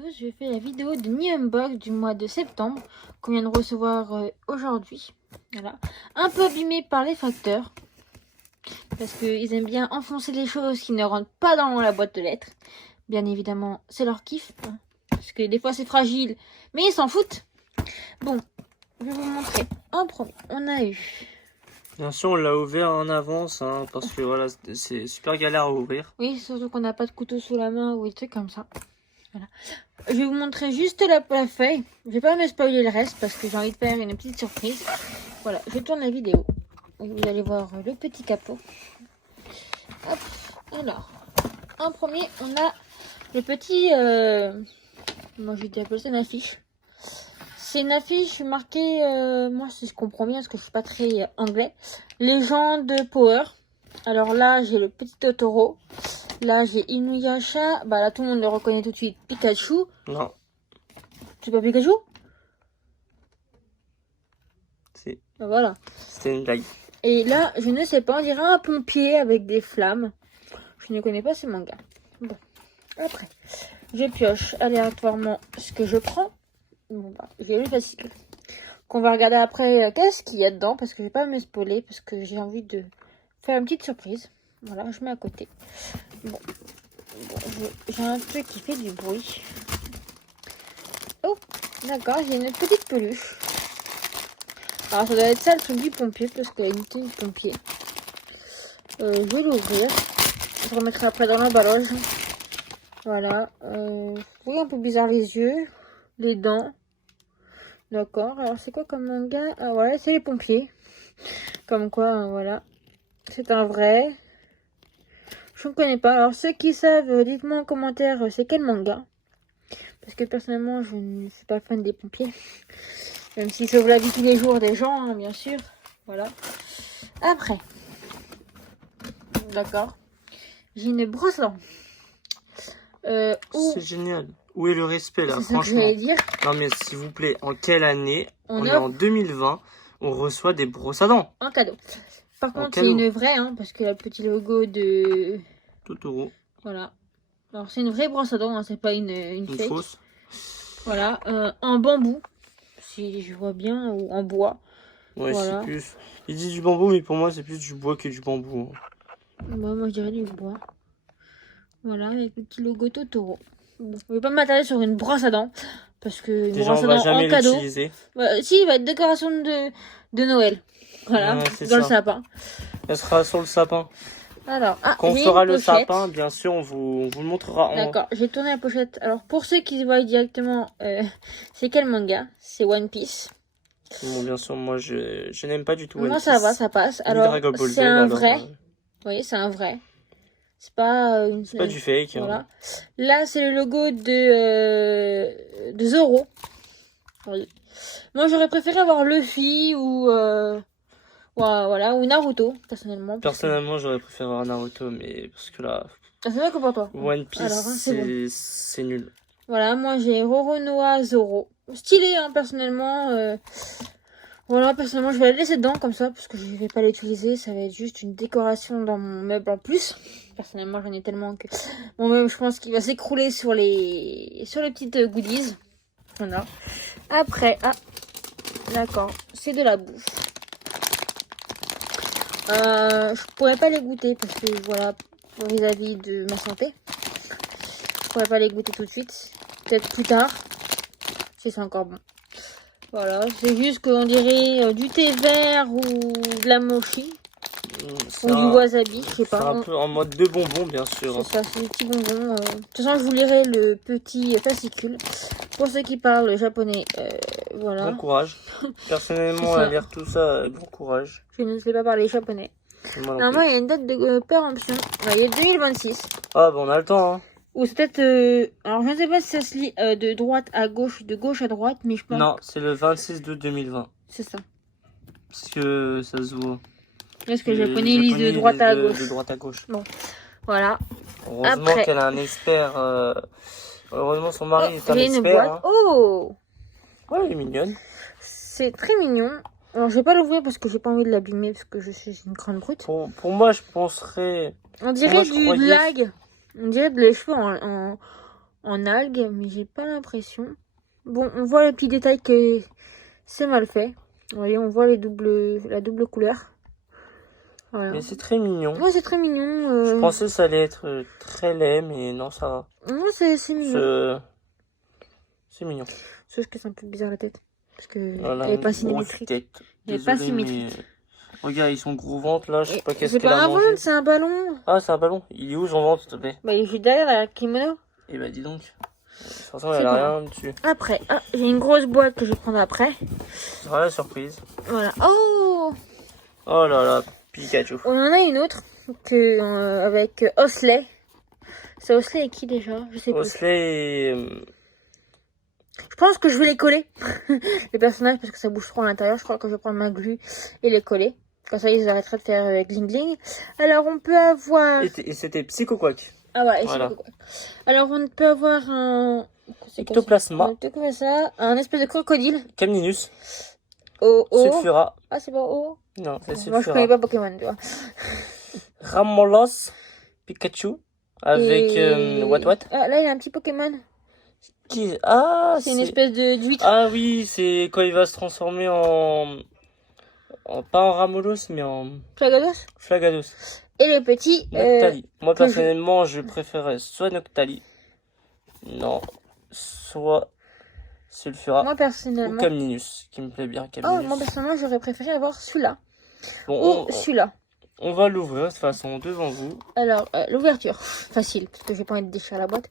tous, je fais la vidéo de Mi Unbox du mois de septembre qu'on vient de recevoir aujourd'hui. Voilà. Un peu abîmé par les facteurs parce qu'ils aiment bien enfoncer les choses qui ne rentrent pas dans la boîte de lettres. Bien évidemment, c'est leur kiff, hein, parce que des fois c'est fragile, mais ils s'en foutent. Bon, je vais vous montrer en premier. On a eu... Bien sûr, on l'a ouvert en avance, hein, parce que voilà, c'est super galère à ouvrir. Oui, surtout qu'on n'a pas de couteau sous la main ou des trucs comme ça. Voilà. Je vais vous montrer juste la feuille. Je vais pas me spoiler le reste parce que j'ai envie de faire une petite surprise. Voilà, je tourne la vidéo. Et vous allez voir le petit capot. Hop. Alors, en premier, on a le petit... moi, je vais appeler ça une affiche. C'est une affiche marquée... moi, c'est ce qu'on comprends bien parce que je suis pas très anglais. Légende Power. Alors là, j'ai le petit Totoro. Là, j'ai Inuyasha. Bah là, tout le monde le reconnaît tout de suite. Pikachu. Non. C'est pas Pikachu? C'est... Bah, voilà. C'était une blague. Et là, je ne sais pas, on dirait un pompier avec des flammes. Je ne connais pas ce manga. Bon, après, je pioche aléatoirement ce que je prends. Bon, bah, j'ai le facile. Qu'on va regarder après qu'est-ce qu'il y a dedans. Parce que je vais pas me spoiler. Parce que j'ai envie de faire une petite surprise. Voilà, je mets à côté. Bon j'ai un truc qui fait du bruit. Oh, d'accord, j'ai une petite peluche. Alors, ça doit être ça le truc du pompier, parce qu'il y a une tenue de pompier. Je vais l'ouvrir. Je remettrai après dans l'emballage. Voilà. Oui, un peu bizarre les yeux, les dents. D'accord. Alors, c'est quoi comme manga? Ah, voilà, c'est les pompiers. Comme quoi, voilà. C'est un vrai. Je ne connais pas. Alors, ceux qui savent, dites-moi en commentaire c'est quel manga. Parce que personnellement, je ne suis pas fan des pompiers. Même s'ils sauvent la vie tous les jours des gens, hein, bien sûr. Voilà. Après. D'accord. J'ai une brosse à dents. C'est génial. Où est le respect là, c'est franchement? ce que j'allais dire. Non mais s'il vous plaît, en quelle année on est offre en 2020, on reçoit des brosses à dents? un cadeau. Par En contre, c'est cadeau. une vraie, hein, parce qu'il y a le petit logo de... Totoro. Voilà. Alors, c'est une vraie brosse à dents, hein, c'est pas une fake. Fausse. Voilà. En bambou, si je vois bien, ou en bois. Ouais, Voilà. c'est plus... Il dit du bambou, mais pour moi, c'est plus du bois que du bambou. Moi, je dirais du bois. Voilà, avec le petit logo Totoro. Bon, je vais pas m'attarder sur une brosse à dents. Parce que une Déjà, brosse on à va dents jamais en cadeau. l'utiliser. Bah, si, il va être décoration de Noël. Voilà, Ouais, dans le ça. sapin. Elle sera sur le sapin. Alors, Quand on j'ai fera une le pochette. sapin, bien sûr, on vous le montrera en... D'accord, j'ai tourné la pochette. Alors, pour ceux qui voient directement, c'est quel manga? C'est One Piece. Bon, bien sûr, moi, je n'aime pas du tout One Moi, Piece. ça va, ça passe. Ni Alors, Dragon Ball Z, c'est un alors, vrai. Oui, c'est un vrai. C'est pas une... c'est pas du fake. Voilà. Hein. Là, c'est le logo de Zoro. Oui. Moi, j'aurais préféré avoir Luffy ou... voilà, ou Naruto, personnellement. Personnellement, j'aurais préféré avoir Naruto, mais parce que là... Ah, c'est vrai que pour toi. One Piece, Alors, hein, c'est nul. Voilà, moi j'ai Roronoa Zoro. Stylé, hein, personnellement. Voilà, personnellement, je vais la laisser dedans comme ça, parce que je vais pas l'utiliser. Ça va être juste une décoration dans mon meuble en plus. Personnellement, j'en ai tellement que... Mon meuble, je pense qu'il va s'écrouler sur les petites goodies. Voilà. Après, ah, d'accord, c'est de la bouffe. Je pourrais pas les goûter, parce que, voilà, vis-à-vis de ma santé. Je pourrais pas les goûter tout de suite. Peut-être plus tard. Si c'est encore bon. Voilà, c'est juste qu'on dirait du thé vert ou de la mochi. Ou du wasabi, je sais pas. C'est un peu en mode de bonbons, bien sûr. C'est ça, c'est des petits bonbons. De toute façon, je vous lirai le petit fascicule. Pour ceux qui parlent japonais, voilà. Bon courage. Personnellement, à lire tout ça, bon courage. Je ne sais pas parler japonais. Normalement, il y a une date de péremption. Il y a 2026. Ah, bah on a le temps, hein. Ou c'est peut-être... alors, je ne sais pas si ça se lit de droite à gauche, de gauche à droite, mais je pense... Non, c'est le 26 août 2020. C'est ça. Parce que ça se voit. Parce que les Japonais lisent de droite à gauche. De droite à gauche. Bon, voilà. Heureusement qu'elle a un expert. Heureusement son mari est un expert. Boîte. Hein. Oh, ouais, elle est mignonne. c'est très mignon. Alors, je vais pas l'ouvrir parce que j'ai pas envie de l'abîmer parce que je suis une grande brute. Pour moi, je penserais... On dirait du lag. On dirait de les cheveux en algues, mais j'ai pas l'impression. Bon, on voit les petits détails que c'est mal fait. Vous voyez, on voit la double couleur. Voilà. Mais c'est très mignon. Ouais, c'est très mignon. Je pensais que ça allait être très laid, mais non, ça va. Non, c'est mignon. C'est mignon. Sauf que c'est un peu bizarre la tête. Parce que Voilà, elle est pas une grosse symétrique. tête. Elle est pas Désolé, symétrique. mais... Regarde, ils sont gros ventre là, je sais pas qu'est-ce C'est qu'elle a pas un mangé. ventre, c'est un ballon. Ah, c'est un ballon. Il est où son ventre, s'il te plaît? Bah, il est juste derrière la kimono. Eh bah, dis donc. De toute façon, C'est elle a bon. rien dessus. Après, j'ai une grosse boîte que je vais prendre après. Voilà, surprise. Voilà. Oh! Oh là là, Pikachu. On en a une autre avec Osley. C'est Osley et qui déjà? Je sais plus. Osley, Je pense que je vais les coller. Les personnages parce que ça bouge trop à l'intérieur. Je crois que je vais prendre ma glu et les coller. Comme ça, ils arrêteraient de faire gling gling. Alors, on peut avoir... et c'était Psycho Quack. Ah voilà, Voilà. Alors, on peut avoir un... Ectoplasma. Un espèce de crocodile. Camninus. Oh. Sulfura. Ah, c'est pas oh. Non, c'est Sulfura. Moi, je connais pas Pokémon, tu vois. Ramolos. Pikachu. Avec What. Ah, là, il y a un petit Pokémon. Qui... Ah, C'est une espèce d'huître. Ah oui, c'est quand il va se transformer pas en Ramolos, mais en Flagados. Flagados. Et le petit... Noctali. Moi, que personnellement, je préférais soit Noctali. Non. Soit Sulfura. Moi, Ou personnellement... Camninus, qui me plaît bien. Oh, Camninus. moi, personnellement, j'aurais préféré avoir celui-là. Bon, Ou celui-là. on va l'ouvrir de toute façon devant vous. Alors, l'ouverture. Facile, parce que j'ai pas envie de déchirer la boîte.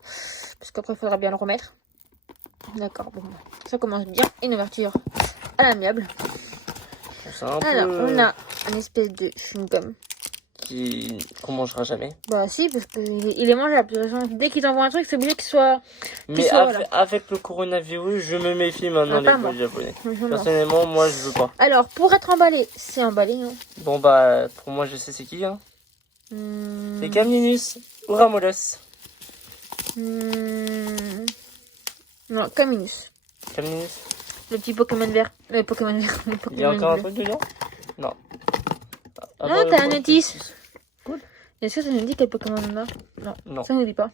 Parce qu'après, il faudra bien le remettre. D'accord, bon. Ça commence bien. Une ouverture à l'amiable. Bon, c'est un Alors, peu... on a une espèce de chewing-gum. qu'on mangera jamais. Bah si, parce qu'il est mangeable. De toute façon, dès qu'il t'envoie un truc, c'est obligé qu'il soit... Mais soit, voilà. avec le coronavirus, je me méfie maintenant Ah, pas les moi. boîtes japonais. Je mange. Personnellement, moi, je veux pas. Alors, pour être emballé, c'est emballé. Hein. Bon, bah, pour moi, je sais c'est qui, hein. C'est Camninus ou Ramolos. Non, Caminus. Camninus. Le petit Pokémon vert. Le Pokémon vert. Le Pokémon Il y a encore un bleu. truc dedans? Non. Ah, t'as un autre notice. Cool. Est-ce que ça nous dit quel Pokémon on a? Non. Non. Ça nous dit pas.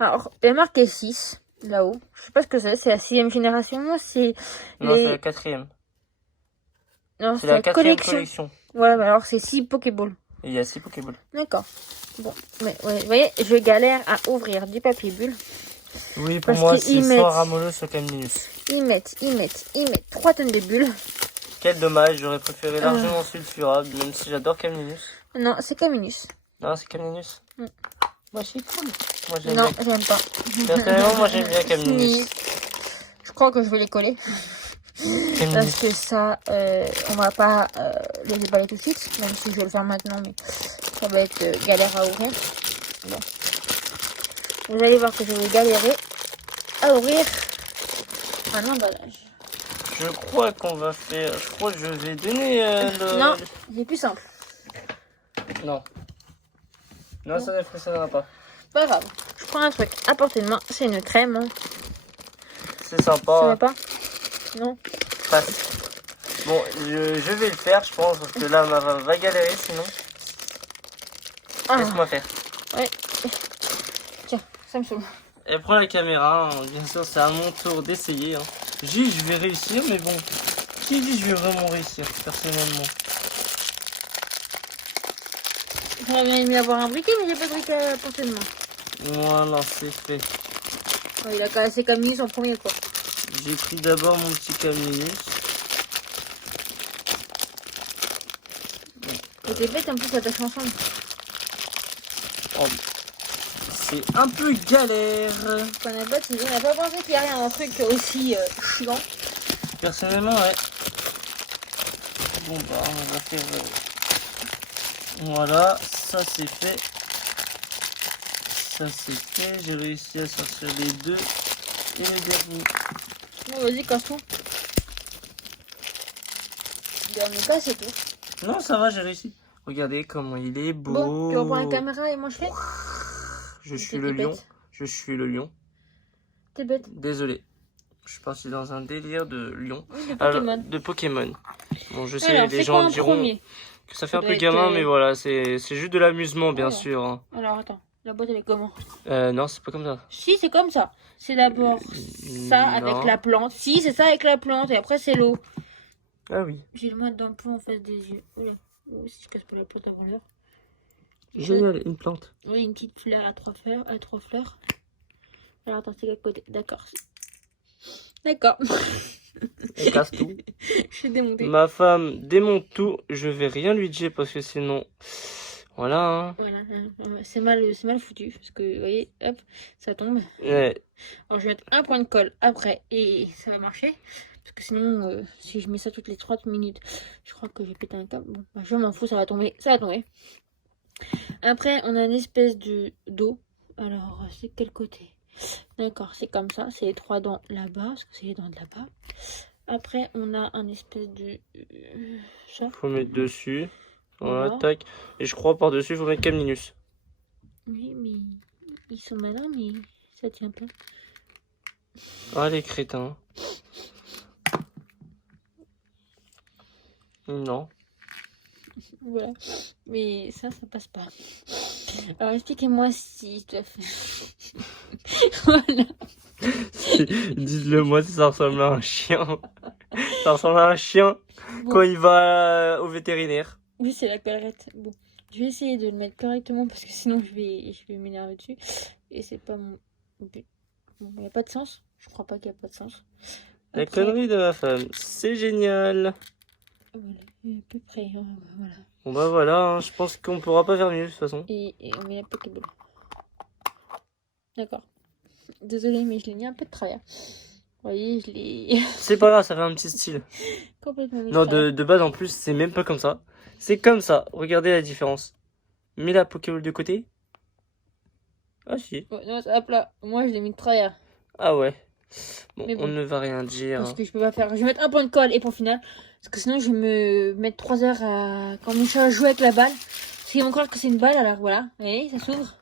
Alors, il y a marqué 6, là-haut. Je sais pas ce que c'est la 6ème génération. C'est Non, les... c'est la 4ème. Non, C'est c'est la 4ème collection. collection. Ouais, mais alors c'est 6 Pokéballs. Et il y a 6 Pokéballs. D'accord. Bon, mais ouais, vous voyez, je galère à ouvrir du papier bulle. Oui, pour Parce moi, qu'ils c'est mettent- soit Ramolos, soit Camninus. Ils mettent 3 tonnes de bulles. Quel dommage, j'aurais préféré largement Sulfura, même si j'adore Camninus. Non, c'est Caminus. Non, c'est Camninus. Mm. Moi, je suis cool. Moi, j'aime Non, bien. j'aime pas. Personnellement, moi, j'aime bien Camninus. Je crois que je vais les coller. Camninus. Parce que ça, on va pas les déballer tout de suite. Même si je vais le faire maintenant, mais ça va être galère à ouvrir. Bon. Vous allez voir que je vais galérer à ouvrir un emballage. Je crois qu'on va faire... Je crois que je vais donner le... Non, c'est plus simple. Non. Non, ça ne fonctionnera pas. Pas grave. Je prends un truc à portée de main. C'est une crème. Hein. C'est Ça sympa. va pas? Non. Passe. Bon, je vais le faire, je pense, parce que là, ma va galérer sinon. Ah, Laisse-moi faire. ouais. Tiens, ça me saoule. Elle prend la caméra, hein. Bien sûr, c'est à mon tour d'essayer. Hein. Je vais réussir, mais bon. Qui dit je vais vraiment réussir, personnellement? J'aurais bien aimé avoir un briquet, mais j'ai pas de briquet à portée de main. Voilà, c'est fait. Ouais, il a cassé comme lui son premier, quoi. J'ai pris d'abord mon petit Camninus. Et t'es bête, en plus, ça tâche ensemble. Oh, c'est un peu galère. Quand on a bête, on n'a pas pensé qu'il y a rien, un truc aussi chiant. Personnellement, ouais. Bon, bah, on va faire... Voilà, ça c'est fait. Ça c'est fait. J'ai réussi à sortir les deux et le dernier. Bon, vas-y, casse-toi. Dernier cas, c'est tout. Non, ça va, j'ai réussi. Regardez comment il est beau. Bon, tu reprends la caméra et moi je fais. Je suis T'es le lion. bête. Je suis le lion. T'es bête. Désolé. Je suis parti dans un délire de lion. Oui, de Alors, Pokémon. de Pokémon. Bon, je sais, Alors, les c'est gens quoi en diront premier? que ça fait un Ça peu doit gamin, être, mais voilà, c'est juste de l'amusement, bien voilà. sûr. Hein. Alors, attends. La boîte, elle est comment? Non, c'est pas comme ça. Si, c'est comme ça. C'est d'abord ça avec Non. la plante. Si, c'est ça avec la plante. Et après, c'est l'eau. Ah oui. J'ai le moins d'emploi en face des yeux. Oula. Si je casse pas la plante avant l'heure. Génial, une plante. Oui, une petite fleur à 3 fleurs. Alors, attends, c'est quel côté? D'accord. D'accord. Elle casse tout. Je suis démontée. Ma femme démonte tout. Je vais rien lui dire parce que sinon... Voilà, hein. Voilà, c'est mal foutu. Parce que, vous voyez, hop, ça tombe. Ouais. Alors, je vais mettre un point de colle après. Et ça va marcher. Parce que sinon, si je mets ça toutes les 30 minutes, je crois que je vais péter un câble. Bon, bah, je m'en fous, ça va tomber. Ça va tomber. Après, on a une espèce d'eau. Alors, c'est quel côté? D'accord, c'est comme ça. C'est les 3 dents là-bas. Parce que c'est les dents de là-bas. Après, on a un espèce de... ça. Faut mettre dessus. Voilà, Voilà. tac. Et je crois par-dessus, il faut mettre Camlinus. Oui, mais ils sont malins, mais ça tient pas. Ah, les crétins. Non. Voilà. Mais ça passe pas. Alors, expliquez-moi si je dois faire... Voilà. Dites-le moi si ça ressemble à un chien. Ça ressemble à un chien Bon. quand il va au vétérinaire. Oui, c'est la collerette. Bon, je vais essayer de le mettre correctement parce que sinon je vais m'énerver dessus. Et c'est pas mon but. Bon, il n'y a pas de sens. Je crois pas qu'il n'y a pas de sens. La Après, connerie de ma femme, c'est génial. voilà, à peu près. Voilà. Bon bah voilà, hein, je pense qu'on pourra pas faire mieux de toute façon. Et on met la Pokéball. D'accord. Désolée, mais je l'ai mis un peu de travers. Vous voyez, je l'ai C'est pas grave, ça fait un petit style. complètement mis Non, travers. de base en plus, c'est même pas comme ça. C'est comme ça, regardez la différence. Mets la Pokéball de côté. Ah si. Ouais, non, hop là. Moi, je l'ai mis de travers. Ah ouais. Bon, Mais bon. on ne va rien dire. Parce que je peux pas faire. Je vais mettre un point de colle et pour final. Parce que sinon, je vais me mettre 3 heures à. Quand mon chat joue avec la balle. Parce qu'ils vont croire que c'est une balle. Alors voilà. Vous voyez, ça s'ouvre.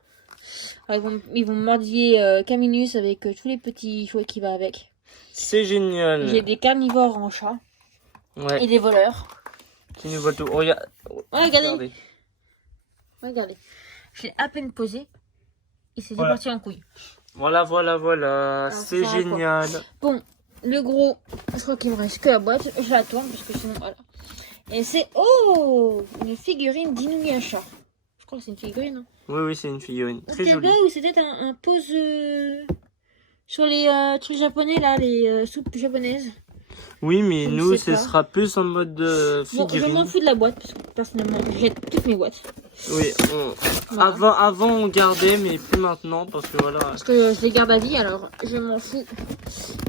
Alors, ils vont me mordiller Caminus avec tous les petits jouets qui va avec. C'est génial. J'ai des carnivores en chat. Ouais. Et des voleurs. Qui nous voit tout. Regarde. Ouais, regardez. Regardez. Je l'ai à peine posé. Et c'est Voilà. parti en couille. Voilà, voilà, voilà. Alors, C'est ça sert à quoi? génial. Bon, le gros, je crois qu'il me reste que la boîte. Je la tourne parce que sinon, voilà. Et c'est, oh, une figurine d'Inuyasha. Je crois que c'est une figurine. Hein. Oui, oui, c'est une figurine. Très C'était jolie. là où c'était un pose sur les trucs japonais, là, les soupes japonaises. Oui, mais Je ne nous, sais ce pas. sera plus en mode Bon, je figurine. m'en fous de la boîte parce que personnellement, je jette toutes mes boîtes. Oui, Voilà. avant on gardait, mais plus maintenant parce que voilà. Parce que je les garde à vie, alors je m'en fous.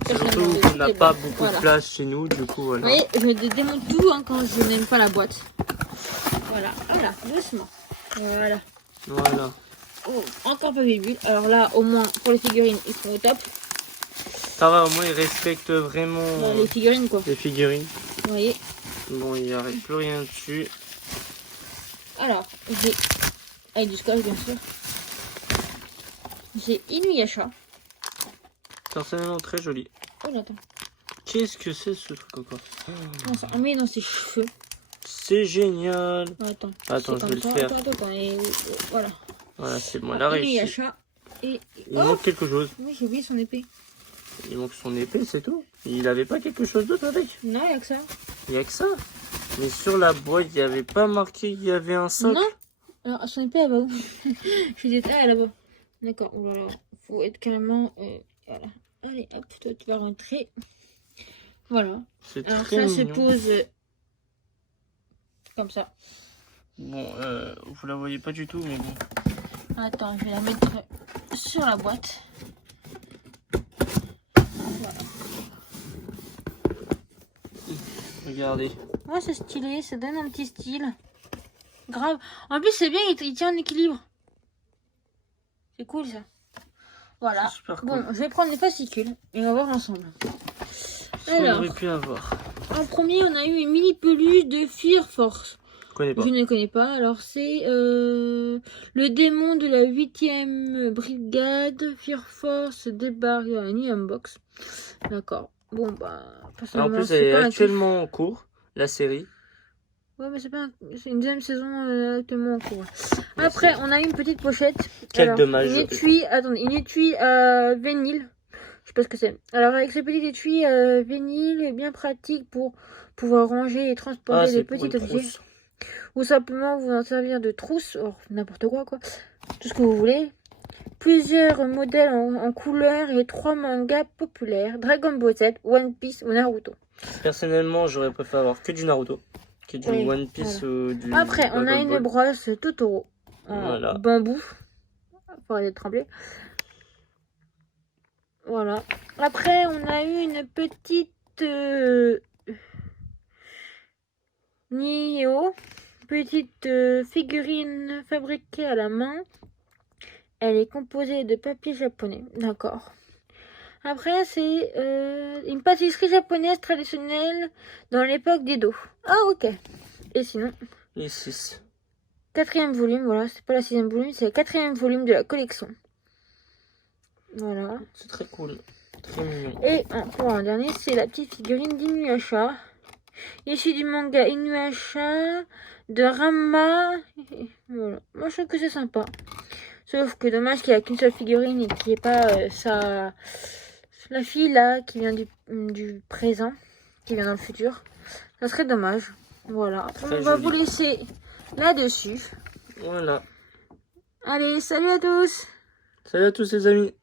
Surtout qu'on n'a pas beaucoup de place chez nous, du coup voilà. Vous voyez, je démonte tout hein, quand je n'aime pas la boîte. Voilà, voilà, doucement. Voilà. Voilà. Oh, encore pas bulles. Alors là, au moins, pour les figurines, ils sont au top. Ça va, au moins ils respectent vraiment Les figurines, quoi. les figurines. Vous voyez. Bon, il n'y aurait plus rien dessus. Alors, j'ai... avec du scotch, bien sûr. J'ai Inuyasha. Personnellement très joli. Oh là, attends. Qu'est-ce que c'est ce truc encore? Non, ça met dans ses cheveux. C'est génial. Oh, attends. Attends, C'est je vais comme le ça. faire. Attends, et... voilà. Voilà, c'est bon, elle a réussi. Inuyasha. Et... Il manque quelque chose. Oui, j'ai oublié son épée. Il manque son épée, c'est tout. Il avait pas quelque chose d'autre avec. Non, il y a que ça. Il y a que ça. Mais sur la boîte, il n'y avait pas marqué qu'il y avait un socle. Non. Alors, son épée, elle va où? Je suis dit, ah, là-bas. D'accord, voilà. Faut être carrément... voilà. Allez, hop, toi, tu vas rentrer. Voilà. C'est Alors, très ça se mignon. pose... comme ça. Bon, vous la voyez pas du tout, mais bon. Attends, je vais la mettre sur la boîte. Voilà. Regardez. Ouais, c'est stylé, ça donne un petit style. Grave. En plus, c'est bien, il tient en équilibre. C'est cool, ça. Voilà. C'est super Bon, cool. je vais prendre les fascicules et on va voir ensemble. Ce qu'on Alors, aurait pu avoir. en premier, on a eu une mini peluche de Fear Force. Je connais pas. Je ne connais pas. Alors, c'est le démon de la 8e brigade. Fear Force débarque dans la New Unbox. D'accord. Bon, bah, En personnellement, plus, elle c'est est pas un kiff. actuellement en cours, la série. Ouais, mais c'est pas c'est une deuxième saison actuellement en cours. Après, on a une petite pochette. Quel dommage. Une étui, attendez, une étui vinyle. Je sais pas ce que c'est. Alors, avec ce petit étui vinyle, est bien pratique pour pouvoir ranger et transporter des petits objets. Ou simplement vous en servir de trousse, n'importe quoi, tout ce que vous voulez. Plusieurs modèles en couleurs et 3 mangas populaires, Dragon Ball Z, One Piece ou Naruto. Personnellement, j'aurais préféré avoir que du Naruto, que du One Piece ou du Après, on a Dragon une Ball. brosse Totoro en bambou, pour aller trembler. Voilà. Après, on a eu une petite Nio, petite figurine fabriquée à la main. Elle est composée de papier japonais, d'accord. Après, c'est une pâtisserie japonaise traditionnelle dans l'époque d'Edo. Ah, ok. Et sinon, Les 6. 4e volume, voilà, c'est pas la 6e volume, c'est le 4e volume de la collection. Voilà. C'est très cool, très mignon. Et pour un dernier, c'est la petite figurine d'Inuyasha, issue du manga Inuyasha de Ranma. Voilà. Moi, je trouve que c'est sympa. Sauf que dommage qu'il n'y a qu'une seule figurine et qu'il n'y ait pas la fille là qui vient du présent, qui vient dans le futur. Ça serait dommage. Voilà. On va vous laisser là-dessus. Voilà. Allez, salut à tous. Salut à tous les amis.